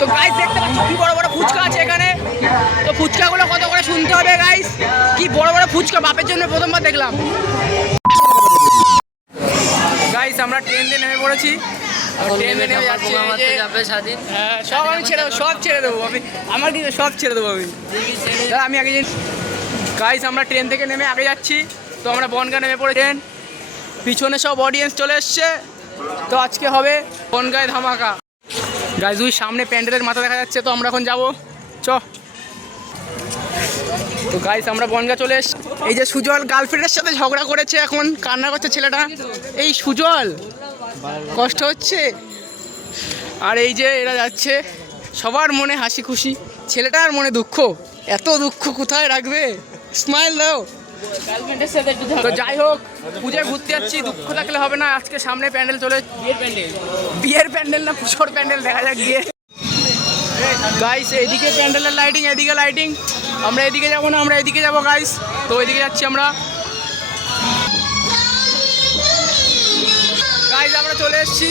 তো গাইস দেখতে পাচ্ছ কি বড় বড় ফুচকা আছে এখানে। তো ফুচকাগুলো কত করে শুনতে হবে গাইস। কি বড় বড় ফুচকা, বাপের জন্য প্রথমবার দেখলাম। গাইস আমরা ট্রেন দিয়ে নেমে পড়েছি। ট্রেনে নেমে যাচ্ছি। হ্যাঁ সব আমি ছেড়ে দেবো, সব ছেড়ে দেবো আমি। আমার কিন্তু সব ছেড়ে দেবো আমি আগে। গাইস আমরা ট্রেন থেকে নেমে আগে যাচ্ছি। তো আমরা বনগা নেমে পড়ে ট্রেন, পিছনে সব অডিয়েন্স চলে এসছে। তো আজকে হবে বনগায় ধামাকা। গাইস ওই সামনে প্যান্ডেলের মাথা দেখা যাচ্ছে। তো আমরা এখন যাবো, চ। তো গাইস আমরা বনগা চলে এসছি। এই যে সুজল গার্লফ্রেন্ডের সাথে ঝগড়া করেছে, এখন কান্না করছে ছেলেটা। এই সুজল কষ্ট হচ্ছে। আর এই যে এরা যাচ্ছে, সবার মনে হাসি খুশি, ছেলেটার মনে দুঃখ। এত দুঃখ কোথায় রাখবে, স্মাইল দাও। তো যাই হোক, পুজোয় ঘুরতে যাচ্ছি, দুঃখ থাকলে হবে না। আজকে সামনে প্যান্ডেল চলে, বিয়ের প্যান্ডেল না পুজোর প্যান্ডেল, দেখা যাক গিয়ে। গাইস এদিকে প্যান্ডেলের লাইটিং, এদিকে লাইটিং। আমরা এদিকে যাবো না, আমরা এদিকে যাবো গাইস। তো ওইদিকে যাচ্ছি আমরা। গাইস আমরা চলে এসেছি।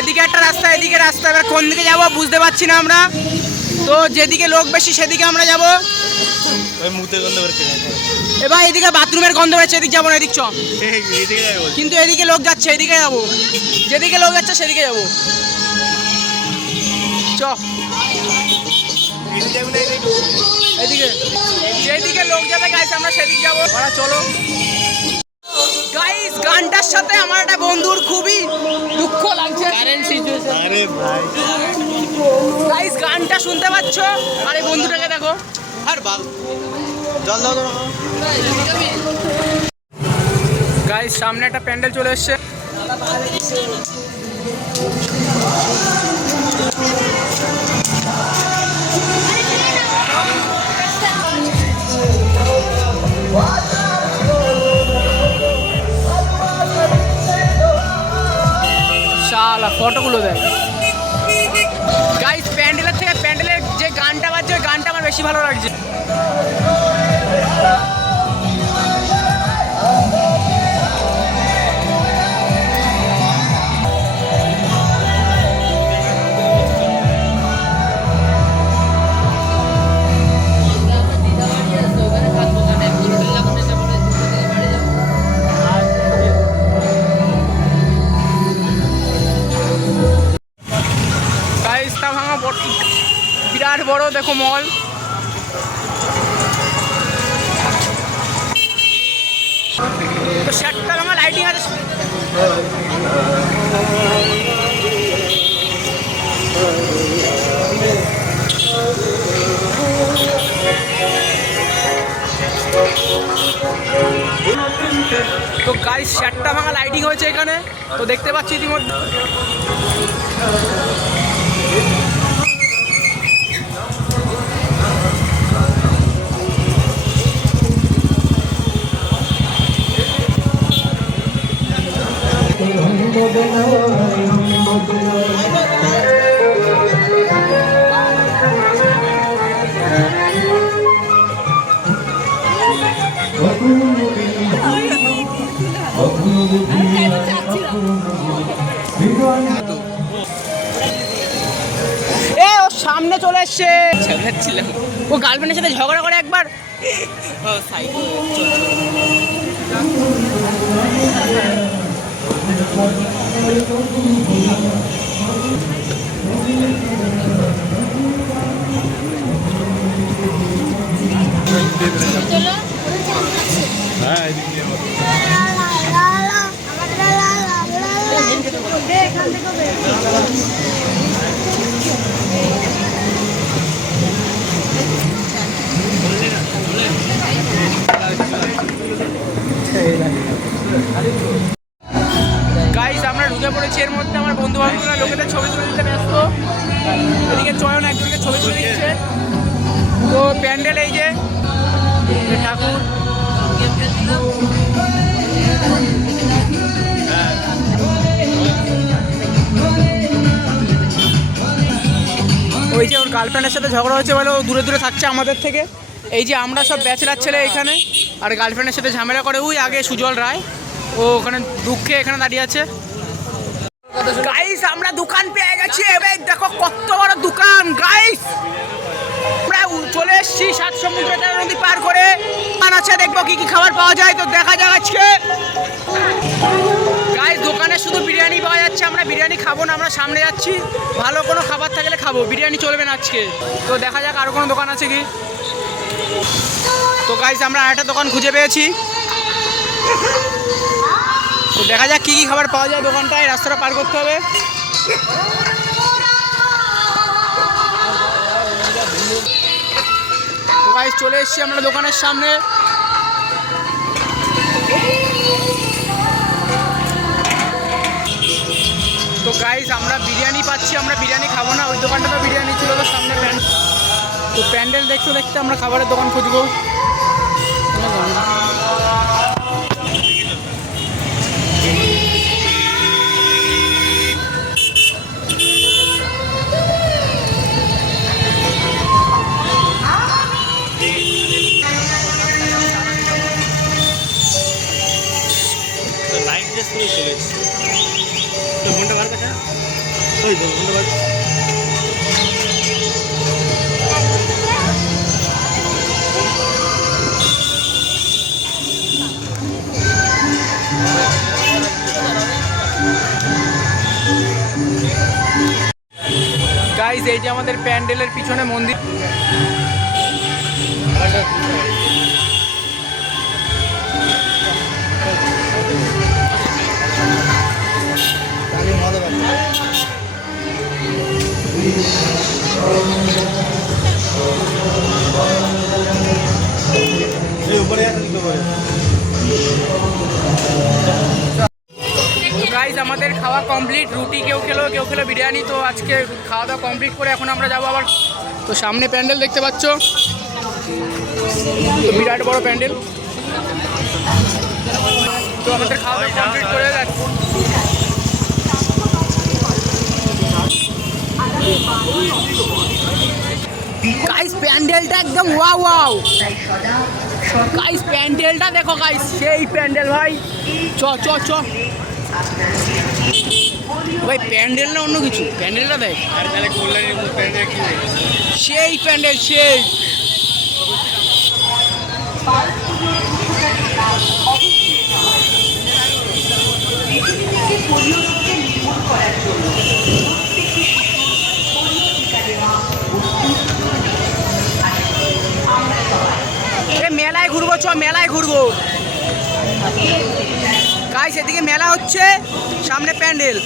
এদিকে একটা রাস্তা, এদিকে রাস্তা, এবার কোন দিকে যাবো বুঝতে পারছি না আমরা। তো যেদিকে লোক বেশি সেদিকে আমরা যাবো। এবার এদিকে বাথরুমের গন্ধ বেরোচ্ছে, এদিকে যাবো না, এদিক চ। কিন্তু এদিকে লোক যাচ্ছে, এদিকে যাবো। যেদিকে লোক যাচ্ছে সেদিকে যাবো, চ। এদিকে যেদিকে লোক যাবে গাইস আমরা সেদিকে যাবো, চলো। গাইস গানটার সাথে আমার একটা বন্ধুর খুবই দুঃখ লাগছে। আরে ভাই গাইস গানটা শুনতে পাচ্ছ? আর এই বন্ধুটাকে দেখো। আর বাল জল দাও দাও। গাইস সামনে একটা প্যান্ডেল চলে এসেছে। শালা ফটোগুলো দেয়। গাইস প্যান্ডেলের থেকে প্যান্ডেলের যে গানটা বাজছে ওই গানটা আমার বেশি ভালো লাগছে। বিরাট বড় দেখো মল। তো সেটটা আমার লাইটিং আছে। তো গাইস সেটটা ভাঙা লাইটিং হয়েছে এখানে, তো দেখতে পাচ্ছি ইতিমধ্যে। সামনে চলে এসছে। ও গার্লফ্রেন্ডের সাথে ঝগড়া করে একবার। প্যান্ডেল, এই যে ঠাকুর। ওই যে ওর গার্লফ্রেন্ডের সাথে ঝগড়া হচ্ছে বলে ও দূরে দূরে থাকছে আমাদের থেকে। এই যে আমরা সব ব্যাচেলার ছেলে এখানে, আর গার্লফ্রেন্ডের সাথে ঝামেলা করে ওই আগে সুজল রায়, ও ওখানে দুঃখে এখানে দাঁড়িয়ে আছে। গাইস আমরা দোকান পেয়ে গেছি, এবার দেখো কত বড় দোকান গাইস। আমরা চলে এসেছি 7 সমুদ্র নদী পার করে। দোকান আছে, দেখবো কি কি খাবার পাওয়া যায়, তো দেখা যাক আজকে। গাইস দোকানে শুধু বিরিয়ানি পাওয়া যাচ্ছে, আমরা বিরিয়ানি খাবো না, আমরা সামনে যাচ্ছি, ভালো কোনো খাবার থাকলে খাবো, বিরিয়ানি চলবে না আজকে। তো দেখা যাক আরও কোনো দোকান আছে কি। তো গাইস আমরা একটা দোকান খুঁজে পেয়েছি, তো দেখা যাক কী কী খাবার পাওয়া যায় দোকানটায়। রাস্তাটা পার করতে হবে। তো গাইস চলে এসেছি আমরা দোকানের সামনে। তো গাইস আমরা বিরিয়ানি পাচ্ছি, আমরা বিরিয়ানি খাবো না, ওই দোকানটা তো বিরিয়ানি ছিল তো সামনে প্যান্ডেল। তো প্যান্ডেল দেখতে দেখতে আমরা খাবারের দোকান খুঁজবো। গাইস এই যে আমাদের প্যান্ডেলের পিছনে মন্দির। গাইস আমাদের খাওয়া কমপ্লিট, রুটি কেউ খেলো বিরিয়ানি। তো আজকে খাওয়া দাওয়া কমপ্লিট করে এখন আমরা যাবো আবার। তো সামনে প্যান্ডেল দেখতে পাচ্ছ, তো বিরাট বড় প্যান্ডেল। তো আমাদের খাওয়া দাওয়া কমপ্লিট করে যাচ্ছি। গাইস প্যান্ডেলটা একদম ওয়াও ওয়াও। গাইস প্যান্ডেলটা দেখো গাইস, সেই প্যান্ডেল ভাই। চ চ চ ভাই, প্যান্ডেল না অন্য কিছু, প্যান্ডেলটা দেখ। সেই প্যান্ডেল সেই। মেলায় ঘুরবো, চ মেলায় ঘুরবো গাইস। এদিকে মেলা হচ্ছে, সামনে প্যান্ডেল।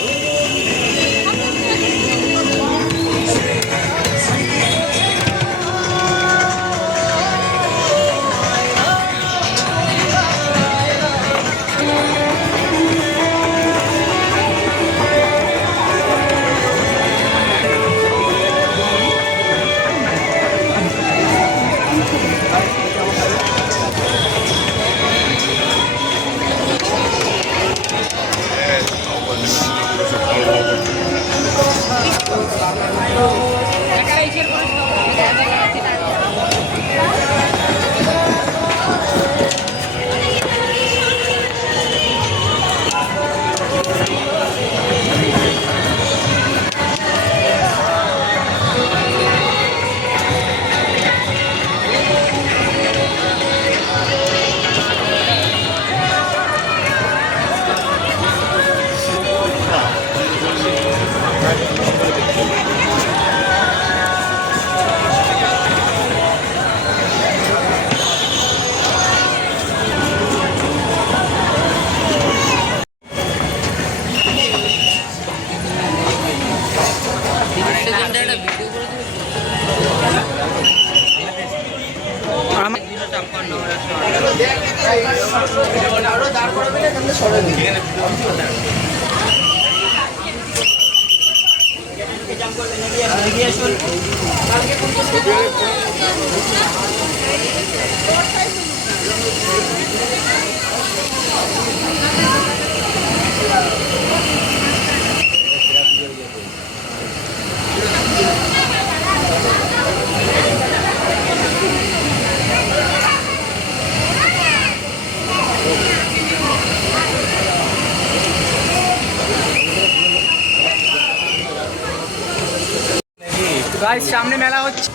কালকে গাইস সামনে মেলা হচ্ছে।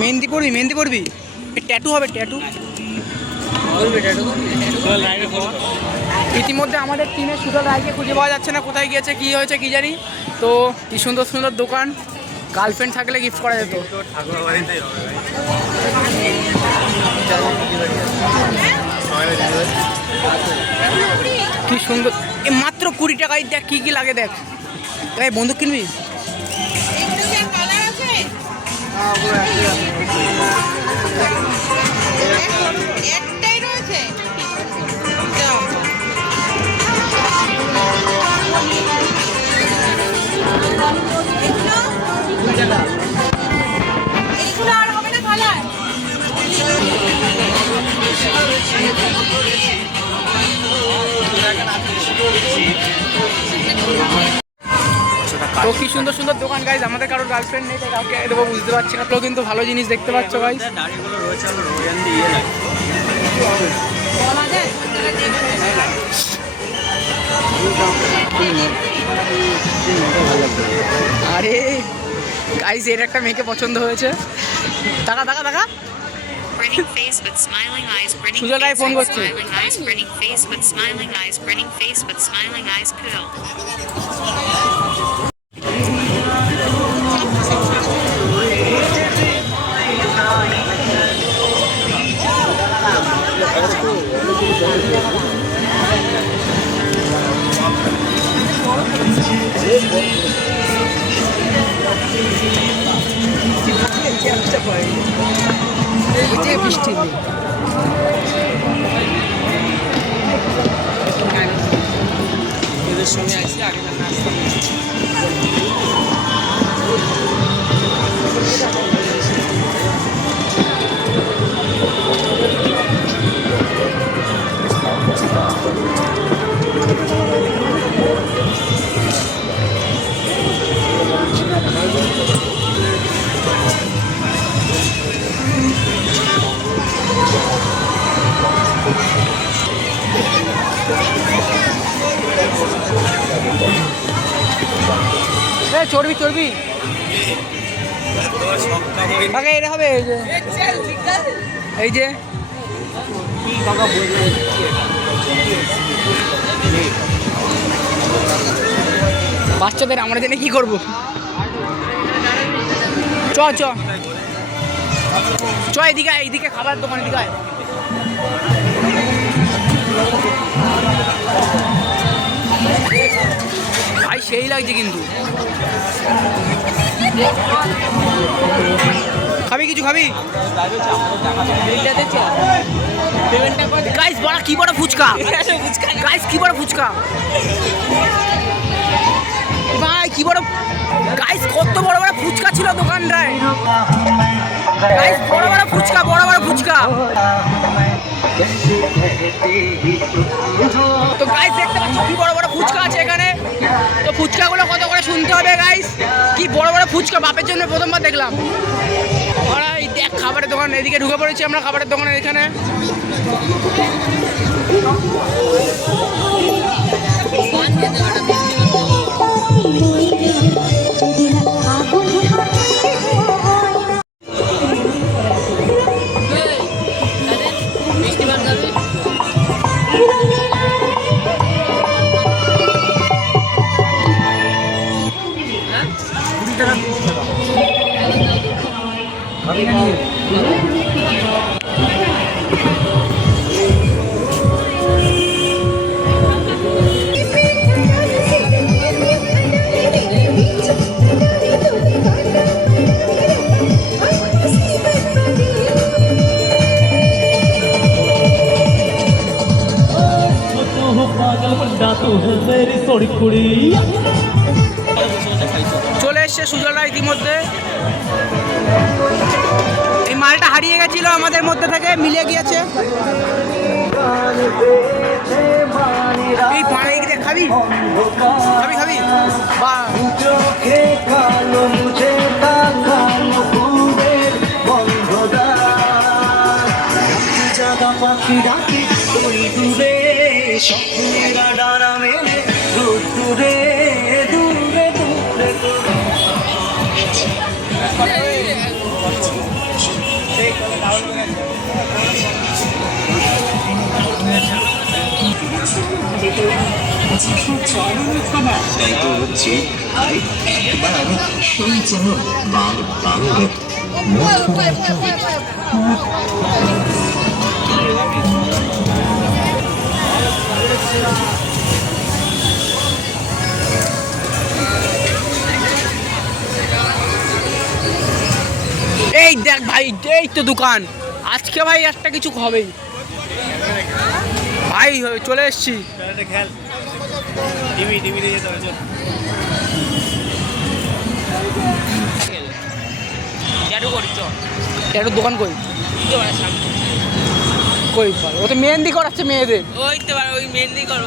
মেহেন্দি পড়বি, মেহেন্দি পড়বি, ট্যাটু হবে, ট্যাটু। ইতিমধ্যে আমাদের টিমে সুজল রায়কে খুঁজে পাওয়া যাচ্ছে না, কোথায় গিয়েছে, কি হয়েছে কি জানি। তো কি সুন্দর সুন্দর দোকান, গার্লফ্রেন্ড থাকলে গিফট করা যেত। কি সুন্দর, মাত্র 20 টাকায় দেখ কি কি লাগে, দেখ। তাই বন্দুক কিনবি? এইগুলো আর হবে না কালার। তো কি সুন্দর সুন্দর দোকান গাইজ। আমাদের কারোর গার্লফ্রেন্ড নেই, তাই কাউকে দেবো বুঝতে পারছি না। তো কিন্তু ভালো জিনিস দেখতে পাচ্ছ গাইজ। আরে গাইজ এর একটা মেয়েকে পছন্দ হয়েছে। টাকা টাকা টাকা Grinning face with smiling eyes, grinning Sujal Roy face phone with করছে। smiling eyes, grinning face with smiling eyes, grinning face with smiling eyes, cool. বৃষ্টি এদের সঙ্গে আসি আগে চর্বি চর্বি আগে এটা হবে। এই যে বাচ্চাদের আমরা জেনে কি করবো। চ চ চ এদিকে, এইদিকে খাবার দোকান, এদিকে ভাই সেই লাগছে কিন্তু। খাবি কিছু খাবি? গাইস বড় কি বড় ফুচকা, গাইস কি বড় ফুচকা ভাই, কি বড় গাইস, কত বড় বড় ফুচকা ছিল দোকানটায় গাইস, বড় বড় ফুচকা, বড় বড় ফুচকা। তো গাইস দেখতে পাচ্ছ কি বড় বড় ফুচকা আছে এখানে। তো ফুচকাগুলো কত করে শুনতে হবে গাইস। কি বড় বড় ফুচকা, বাপের জন্য প্রথমবার দেখলাম। এই দেখ খাবারের দোকান, এদিকে ঢুকে পড়েছি আমরা খাবারের দোকানের এখানে। চলে এসছে সুজলরা ইতিমধ্যে। এই মালটা হারিয়ে গেছিল আমাদের মধ্যে থেকে, মিলে গিয়েছে। এই পাড়ায় গিয়ে খাবি খাবি খাবি বা পাখি ডাকি ওই দূরে স্বপ্নেরা ডানা মেলে দূরে দূরে দূরে এই দেখ ভাই, এই তো দোকান। আজকে ভাই একটা কিছু হবেই ভাই। চলে এসছি। ট্যাটুর দোকান কই কই? ও তো মেহেন্দি করাচ্ছে মেয়েদের। ওই তো ওই মেহেন্দি করো।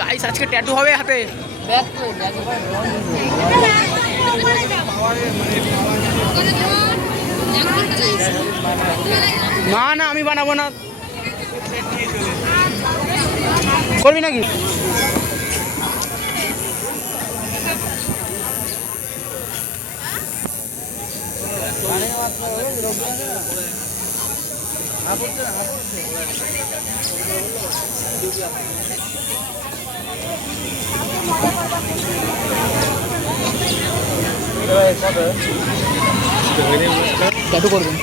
গাইস আজকে ট্যাটু হবে হাতে। না না আমি বানাবো না। করবি নাকি? ট্যাটু করবেন?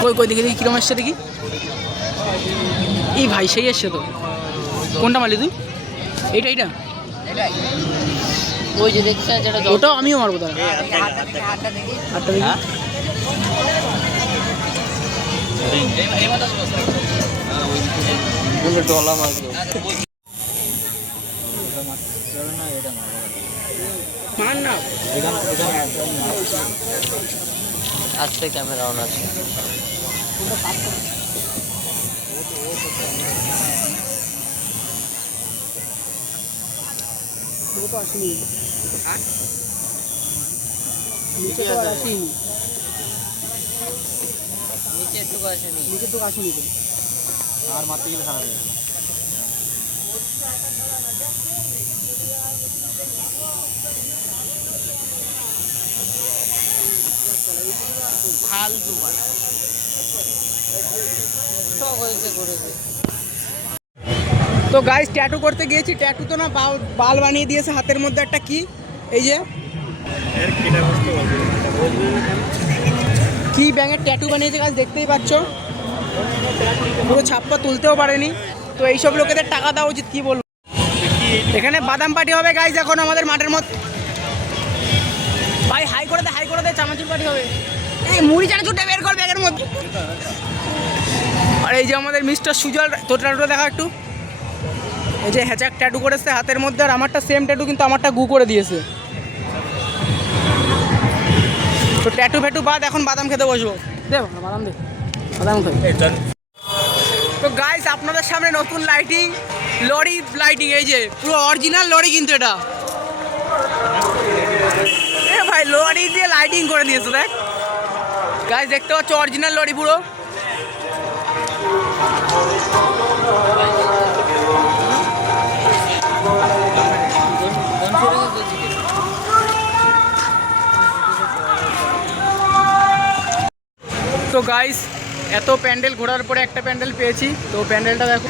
কই কই দেখি দেখি কিরম এসছে দেখি। এই ভাই সেই এসছে তো। কোনটা মারলি তুই? এইটা এইটা ওই যে দেখছ যেটা ওটাও আমিও মারবো তারা। আটটা দেখি। ডলা মারলো। মার না। আজকে ক্যামেরা অন আছে। নিচে তো আসেনি। নিচে একটু আসেনি। নিচে তো আসেনি তো। আর মারতে গেলে খারাপ হয়ে যাবে। ফালতু বানা সব হয়েছে করেছে। তো গাইস ট্যাটু করতে গিয়েছি। ট্যাটু তো না, বাল বানিয়ে দিয়েছে হাতের মধ্যে একটা। কি এই যে কি ব্যাঙের ট্যাটু বানিয়েছে গাইস, দেখতেই পাচ্ছ। পুরো ছাপ্পা তুলতেও পারেনি। তো এইসব লোকেদের টাকা দেওয়া উচিত, কি বলবো। এখানে বাদাম পার্টি হবে গাইস এখন আমাদের মাঠের মধ্যে। ভাই হাই করে দে চানাচুর পার্টি হবে। এই মুড়ি চানাচুরটা বের কর ব্যাগের মধ্যে। আর এই যে আমাদের মিস্টার সুজল, তোর ট্যাটুটা দেখা একটু। এই যে হ্যাচাক ট্যাটু করেছে হাতের মধ্যে। আর আমারটা সেম ট্যাটু, কিন্তু আমারটা গু করে দিয়েছে। তো ট্যাটু ফ্যাটু বাদ, এখন বাদাম খেতে বসবো। দে বাদাম দে, বাদাম খাই। তো গাইস আপনাদের সামনে নতুন লাইটিং, লরি লাইটিং। এই যে পুরো অরিজিনাল লরি, কিন্তু এটা এ ভাই লরি দিয়ে লাইটিং করে দিয়েছে। দেখ গাইস, দেখতে পাচ্ছ অরিজিনাল লরি পুরো। তো গাইস এত প্যান্ডেল ঘোরার পরে একটা প্যান্ডেল পেয়েছি। তো প্যান্ডেলটা দেখো।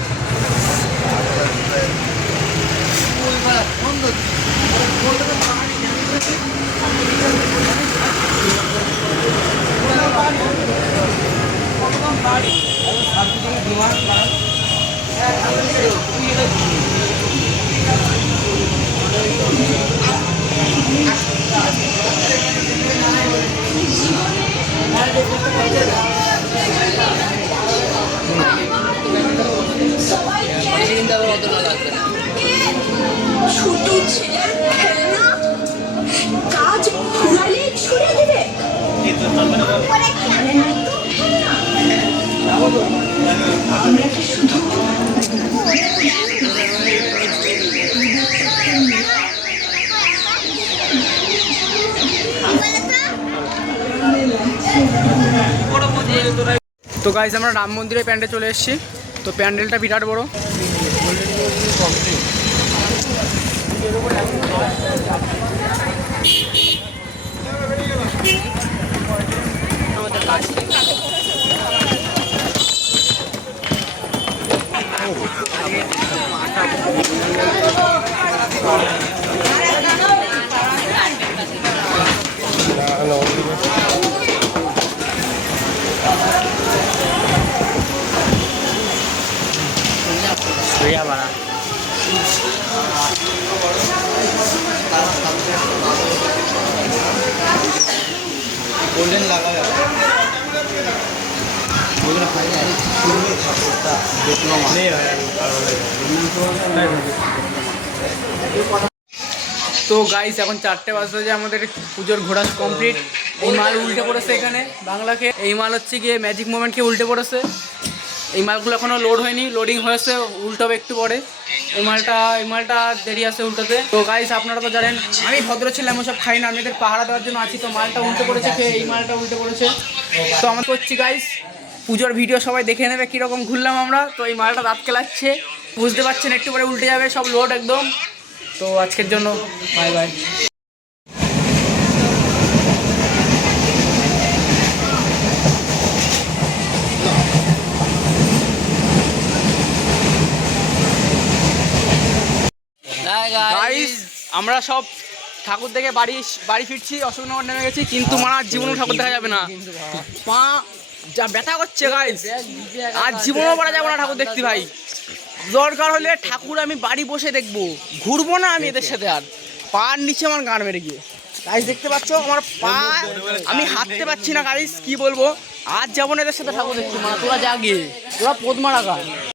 তো গাইস আমরা রাম মন্দিরের প্যান্ডেল চলে এসেছি। তো প্যান্ডেলটা বিরাট বড়। গোল্ডেন লাগা তো গাইস এখন 4টে বাজতে যে আমাদের পুজোর ঘোরা কমপ্লিট। এই মাল উল্টে পড়েছে এখানে বাংলাকে। এই মাল হচ্ছে গিয়ে ম্যাজিক মোমেন্টকে উল্টে পড়েছে। এই মালগুলো এখনও লোড হয়নি, লোডিং হয়েছে, উল্টাবে একটু পরে। এই মালটা দেরি আছে উল্টোতে। তো গাইস আপনারা তো জানেন আমি ভদ্র ছিলাম, ওসব খাই না, আমি এদের পাহারা দেওয়ার জন্য আছি। তো মালটা উল্টে পড়েছে, এই মালটা উল্টে পড়েছে। তো আমরা করছি গাইস পুজোর ভিডিও সবাই দেখে নেবে কীরকম ঘুরলাম আমরা। তো এই মালটা দাঁত কেলাচ্ছে, বুঝতে পারছেন, একটু পরে উল্টে যাবে, সব লোড একদম। তো আজকের জন্য বাই বাই। গাইস আমরা সব ঠাকুর দেখে বাড়ি ফিরছি, অশোকনগর নেমে গেছি, কিন্তু মারা জীবনও ঠাকুর দেখা যাবে না। পা যা ব্যথা করছে গাইস, আর জীবনও পারা যাবে না ঠাকুর দেখতে ভাই। দরকার হলে ঠাকুর আমি বাড়ি বসে দেখবো, ঘুরবো না আমি এদের সাথে। আর পার নিচে আমার গান মেরে গিয়ে গাইস দেখতে পাচ্ছ আমার পা, আমি হাঁটতে পারছি না গাইস, কি বলবো। আজ যাবো না এদের সাথে ঠাকুর দেখতে, মানে তোরা যা গিয়ে তোরা পদ্মা রাখা।